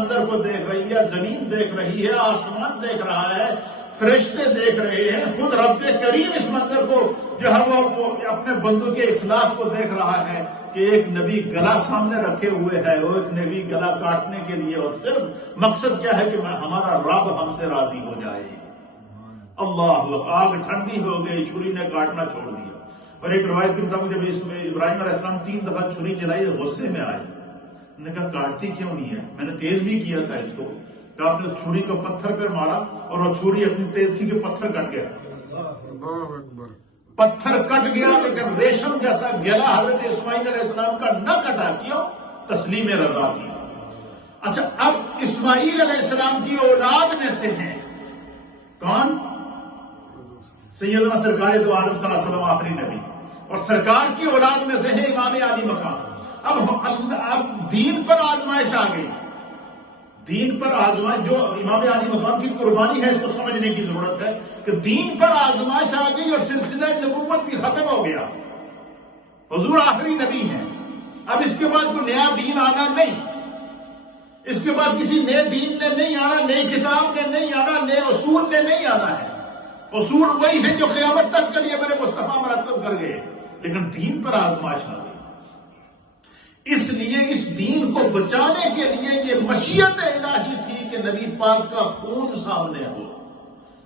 منظر کو دیکھ رہی ہے، زمین دیکھ رہی ہے، آسمان دیکھ رہا ہے، فرشتے دیکھ رہے ہیں، خود رب کریم اس منظر کو جو ہے وہ اپنے بندوں کے اخلاص کو دیکھ رہا ہے کہ ایک نبی گلا سامنے رکھے ہوئے ہے، وہ ایک نبی گلا کاٹنے کے لیے، اور صرف مقصد کیا ہے کہ ہمارا رب ہم سے راضی ہو جائے۔ اللہ، آگ ٹھنڈی ہو گئی، چھری نے کاٹنا چھوڑ دیا۔ اور ایک روایت کے مطابق جب اس میں ابراہیم علیہ السلام 3 دفعہ چھری چلائی، غصے میں آئے، انہوں نے کہا کاٹتی کیوں نہیں ہے، میں نے تیز بھی کیا تھا اس کو، کہ آپ نے اس چھری کو پتھر پہ مارا اور وہ چھری اتنی تیز تھی کہ پتھر کٹ گیا، پتھر کٹ گیا، لیکن ریشم جیسا گلا حضرت اسماعیل علیہ السلام کا نہ کٹا، کیوں؟ تسلیم رضا تھی۔ اچھا، اب اسماعیل علیہ السلام کی اولاد میں سے ہیں کون؟ سیدنا سرکار دو عالم صلی اللہ علیہ وسلم آخری نبی، اور سرکار کی اولاد میں سے ہے امام علی مقام۔ اب دین پر آزمائش آ گئی، دین پر آزمائش، جو امام علی مقام کی قربانی ہے اس کو سمجھنے کی ضرورت ہے کہ دین پر آزمائش آ گئی اور سلسلہ نبوت بھی ختم ہو گیا، حضور آخری نبی ہیں، اب اس کے بعد کوئی نیا دین آنا نہیں، اس کے بعد کسی نئے دین نے نہیں آنا، نئی کتاب نے نہیں آنا، نئے اصول نے نہیں آنا ہے، اصول وہی ہیں جو قیامت تک کے لیے میرے مصطفیٰ مرتب کر گئے، لیکن دین پر آزمائش آ گئی۔ اس لیے اس دین کو بچانے کے لیے یہ مشیت الہی تھی کہ نبی پاک کا خون سامنے ہو،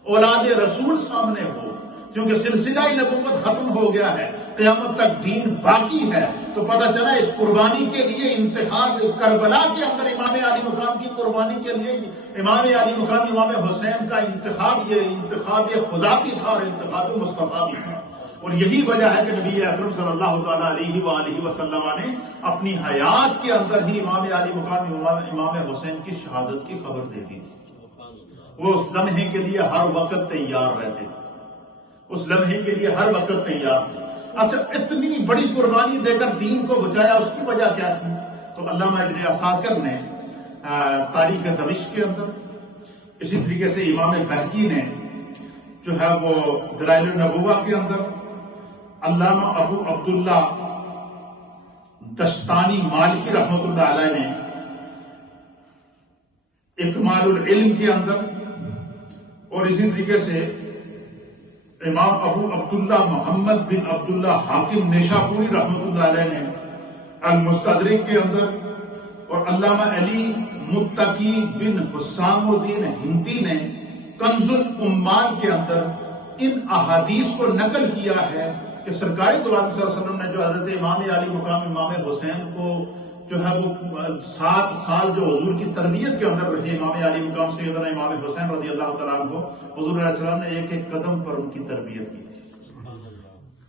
اولاد رسول سامنے ہو، کیونکہ سلسلہ نبوت ختم ہو گیا ہے، قیامت تک دین باقی ہے۔ تو پتہ چلا اس قربانی کے لیے انتخاب کربلا کے اندر امام علی مقام کی قربانی کے لیے امام علی مقام امام حسین کا انتخاب یہ خدا بھی تھا اور انتخاب مصطفیٰ بھی تھا، اور یہی وجہ ہے کہ نبی اکرم صلی اللہ تعالیٰ علیہ وآلہ وسلم نے اپنی حیات کے اندر ہی امام علی مقام امام حسین کی شہادت کی خبر دے دی تھی۔ وہ اس لمحے کے لیے ہر وقت تیار رہتے تھے، اس لمحے کے لیے ہر وقت تیار تھے۔ اچھا، اتنی بڑی قربانی دے کر دین کو بچایا، اس کی وجہ کیا تھی؟ تو علامہ ابن عساکر نے تاریخ دمشق کے اندر، اسی طریقے سے امام بہقی نے جو ہے وہ دلائل النبوہ کے اندر، علامہ ابو عبداللہ دشتانی مالکی رحمۃ اللہ علیہ نے اکمال العلم کے اندر، اور اسی طریقے سے امام ابو عبداللہ محمد بن عبداللہ حاکم نیشاپوری رحمۃ اللہ علیہ نے المستدرک کے اندر، اور علامہ علی متقی بن حسام الدین ہندی نے کنز الامال کے اندر ان احادیث کو نقل کیا ہے کہ سرکار دو عالم صلی اللہ علیہ وسلم نے جو حضرت امام علی مقام امام حسین کو جو ہے وہ 7 سال جو حضور کی تربیت کے اندر رہے، امام علی مقام سیدنا امام حسین رضی اللہ تعالیٰ عنہ، حضور علیہ السلام نے ایک ایک قدم پر ان کی تربیت کی تھی۔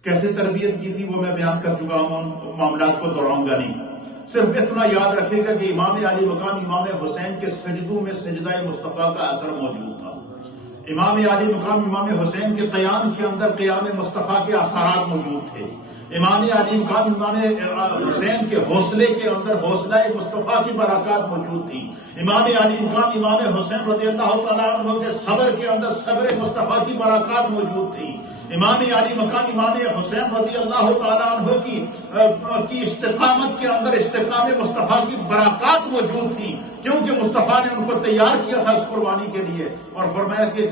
کیسے تربیت کی تھی وہ میں بیان کر چکا ہوں، ان معاملات کو دہراؤں گا نہیں، صرف اتنا یاد رکھے گا کہ امام علی مقام امام حسین کے سجدوں میں سجدہ مصطفیٰ کا اثر موجود تھا، امام علی مقام امام حسین کے قیام کے اندر قیام مصطفیٰ کے اثرات موجود تھے، امام علی مقام امام حسین کے حوصلے کے اندر حوصلہ مصطفیٰ کی برکات موجود تھی، امام علی مقام امام حسین رضی اللہ تعالیٰ عنہ کے صبر کے اندر صبر مصطفیٰ کی برکات موجود تھی، امام علی مقام امام حسین رضی اللہ تعالیٰ عنہ کی استقامت کے اندر استقام مصطفیٰ کی برکات موجود تھی، کیونکہ مصطفیٰ نے ان کو تیار کیا تھا اس قربانی کے لیے، اور فرمایا کہ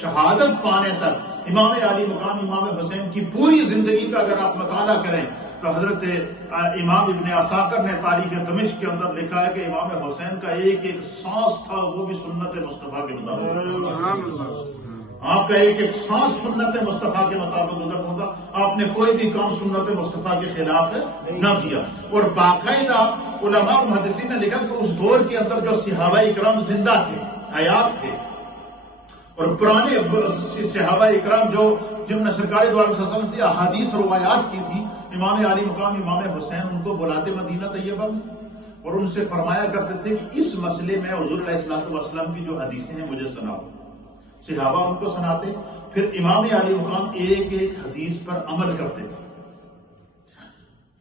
شہادت پانے تک امام علی مقام امام حسین کی پوری زندگی کا اگر آپ مطالعہ کریں تو حضرت امام ابن عساکر نے تاریخ دمشق کے اندر لکھا ہے کہ امام حسین کا ایک ایک سانس تھا وہ بھی سنت مصطفیٰ کے مطابق، آپ کا ایک ایک سانس سنت مصطفیٰ کے مطابق گزرتا تھا، آپ نے کوئی بھی کام سنت مصطفیٰ کے خلاف نہ کیا۔ اور باقاعدہ علماء اور محدثین نے لکھا کہ اس دور کے اندر جو صحابہ اکرام زندہ تھے، حیات تھے، اور پرانے صحابہ اکرام جن نے سرکار دو عالم صلی اللہ علیہ وسلم سے احادیث روایات کی تھی، امام علی مقام امام حسین ان کو بلاتے مدینہ طیبہ میں اور ان سے فرمایا کرتے تھے کہ اس مسئلے میں حضور علیہ الصلوۃ والسلام کی جو حدیثیں ہیں مجھے سناؤ، صحابہ ان کو سناتے، پھر امام علی مقام ایک ایک حدیث پر عمل کرتے تھے،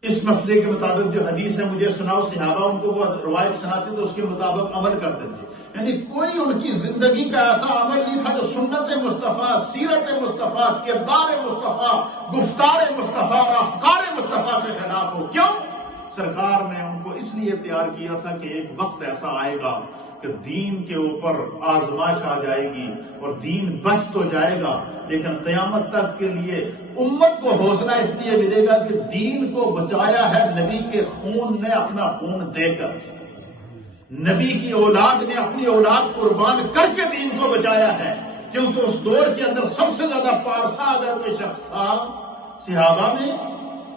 اس مسئلے کے مطابق جو حدیث ہے مجھے سناؤ، صحابہ ان کو وہ روایت سناتے تو اس کے مطابق عمل کرتے تھے، یعنی کوئی ان کی زندگی کا ایسا عمل نہیں تھا جو سنت مصطفیٰ، سیرت مصطفیٰ، کردار مصطفیٰ، گفتار مصطفیٰ اور افکار مصطفیٰ کے خلاف ہو۔ کیوں؟ سرکار نے ان کو اس لیے تیار کیا تھا کہ ایک وقت ایسا آئے گا کہ دین کے اوپر آزمائش آ جائے گی اور دین بچ تو جائے گا، لیکن قیامت تک کے لیے امت کو حوصلہ اس لیے ملے گا کہ دین کو بچایا ہے نبی کے خون نے، اپنا خون دے کر، نبی کی اولاد نے اپنی اولاد قربان کر کے دین کو بچایا ہے۔ کیونکہ اس دور کے اندر سب سے زیادہ پارسا اگر کوئی شخص تھا صحابہ میں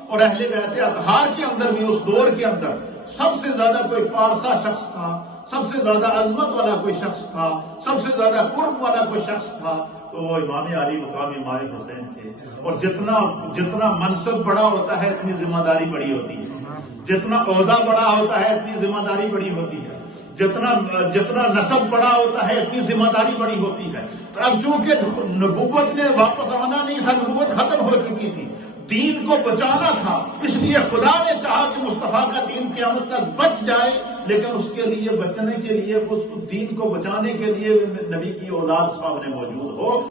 اور اہل بیت اطہار کے اندر بھی، اس دور کے اندر سب سے زیادہ کوئی پارسا شخص تھا، سب سے زیادہ عظمت والا کوئی شخص تھا، سب سے زیادہ قرب والا کوئی شخص تھا، تو وہ امام علی مقام امام حسین تھے۔ اور جتنا منصب بڑا ہوتا ہے اتنی ذمہ داری بڑی ہوتی ہے، جتنا عہدہ بڑا ہوتا ہے اتنی ذمہ داری بڑی ہوتی ہے، جتنا نسب بڑا ہوتا ہے اتنی ذمہ داری بڑی ہوتی ہے۔ اب چونکہ نبوت نے واپس آنا نہیں تھا، نبوت ختم ہو چکی تھی، دین کو بچانا تھا، اس لیے خدا نے چاہا کہ مصطفیٰ کا دین قیامت تک بچ جائے، لیکن اس کے لیے بچنے کے لیے، اس دین کو بچانے کے لیے نبی کی اولاد سامنے موجود ہو۔